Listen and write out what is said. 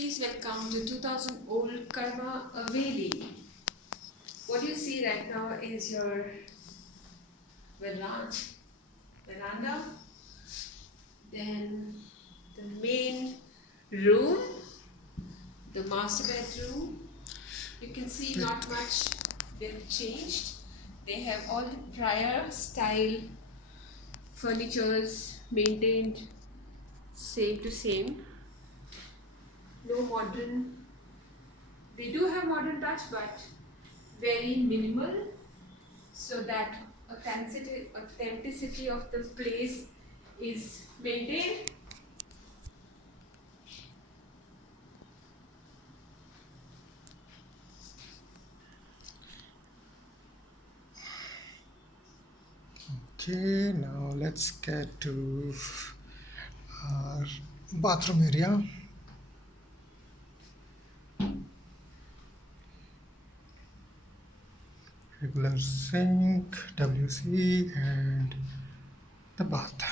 Please welcome the 2000 old Karma Haveli. What you see right now is your veranda, then the main room, the master bedroom. You can see not much they've changed. They have all the prior style furnitures maintained same to same. No modern. They do have modern touch, but very minimal, so that authenticity of the place is maintained. Okay, now let's get to our bathroom area. Regular sink, WC, and the bath.